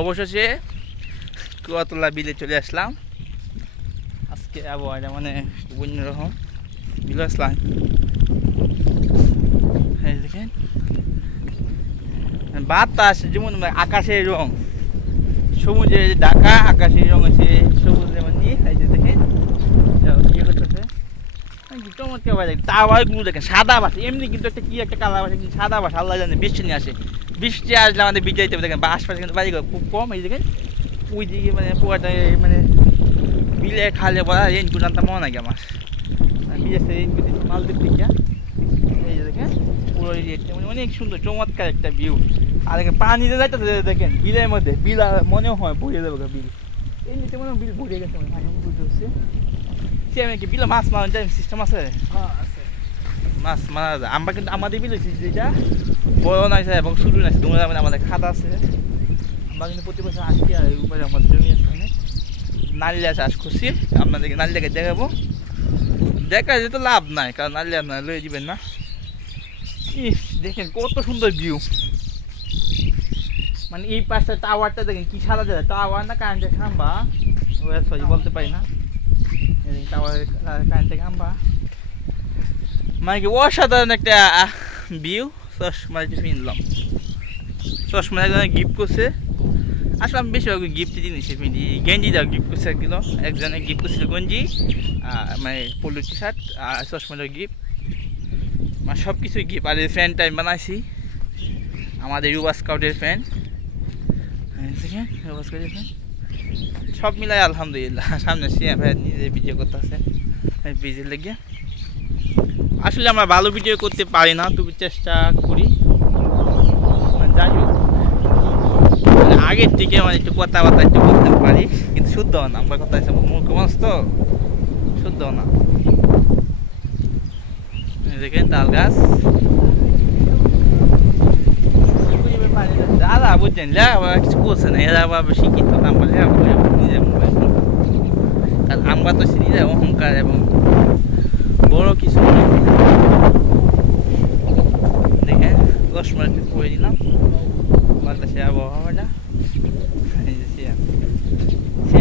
অবশেষে কুয়াতলা বিলে চলে আসলাম। আজকে আবহাওয়াটা মানে অন্যরকম। বিলে আসলাম, দেখেন বাতাস যেমন আকাশের রং, সমুদ্রের ঢাকা আকাশের রং আছে সবুজ যেমন নিয়ে। এই যে দেখেন ইয়ে করতেছে চমৎকার ভাই। টাওয়ারগুলো দেখেন সাদা বাস, এমনি কিন্তু একটা কি একটা কালার বাসে কিন্তু সাদা বাস, আল্লাহ জানে। বৃষ্টি নিয়ে আসে, বৃষ্টি আসলে আমাদের বিজাইতে হবে। দেখেন আশপাশে কিন্তু বাড়িঘর খুব কম। এই দেখেন ওই দিকে মানে পুয়াটা মানে বিলে খালে বলা রেনকুট আনতাম মনে নাকি আমার বিলের রেনকুট মালদ্বীপ দিকে। এই যে দেখেন পুরো এরিয়াটা মানে অনেক সুন্দর চমৎকার একটা ভিউ। আর দেখেন পানিতে যাইতেছে দেখেন বিলের মধ্যে, বিল মনে হয় ভরে যাবে বিল। এমনিতে মনে হয় বিল ভরে গেছে, পানি উঠে হচ্ছে। আমি কি বিলে মাছ মারার টাইম সিস্টেম আছে? মাছ মারা যায়। আমরা কিন্তু আমাদের বিল হয়েছি যেটা বড় নাইছে এবং শুরু নাইছে তোমরা মানে আমাদের খাতা আছে। আমরা কিন্তু প্রতি বছর আসি, আর উপরে আমাদের জমি আছে অনেক। নালিয়া চাষ করছি, আপনাদেরকে নালিয়াকে দেখাবো। দেখা যেতে লাভ নাই, কারণ নালিয়া আপনারা লয়ে দিবেন না। ইস দেখেন কত সুন্দর ভিউ। মানে এই পাশটা টাওয়ারটা দেখেন কি সাদা যায়, টাওয়ার না কারেন্টের খাম্বা, সরি বলতে পারি না। টাওয়ার কারেন্টের খাম্বা মানে কি অসাধারণ একটা ভিউ। চশমা কিনলাম, চশমা গিফট করছে। আসলে আমি বেশিরভাগ গিফট জিনিস কিনি। গেঞ্জি দেওয়া গিফট করছে এক কিলো, একজনে গিফট করছিল গঞ্জি, মানে পোলো টি শার্ট আর চশমাটাও গিফট, মানে সব কিছুই গিফট। আর এই ফ্যানটা আমি বানাইছি আমাদের ইউবা স্কাউটের ফ্যান, ইউবা স্কাউটের ফ্যান। সব মিলাই আলহামদুলিল্লাহ। সামনে সিএম ভাই নিজে ভিডিও করতে আছে, ভিডিও লেগে। আসলে আমরা ভালো ভিডিও করতে পারি না, তবু চেষ্টা করি। যাই হোক আগের থেকে মানে একটু কথাবার্তা একটু বলতে পারি, কিন্তু শুদ্ধ না। আমার কথা আছে মূর্খ মানুষ তো, শুদ্ধ না। দেখেন তাল গাছ, দাদা বুঝছেন কিছু করছে না, এরা আবার শিক্ষিত না বলে নিজের মোবাইল। কারণ আমরা তো নিজের অহংকার এবং বড় কিছু। দেখেন 10 মিনিট করে দিলাম বাতাসে আবহাওয়াটা।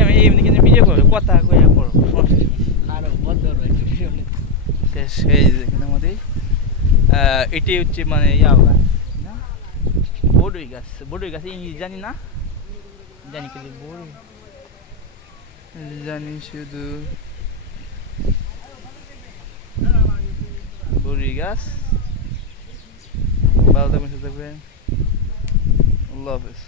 আমি এমনি কিন্তু ভিডিও করো, কথা কয়ে করো, আরো বদল শেষ হয়ে দেখেন আমাদের। এটাই হচ্ছে মানে ইয়াওলা না, বড়ই গাছ। বড়ই গাছ ইংলিশ জানি না, জানি কিন্তু বড়ই জানি শুধু বড়ই গাছ। ভালো থাকবেন, সুস্থ থাকবেন, আল্লাহ হাফেজ।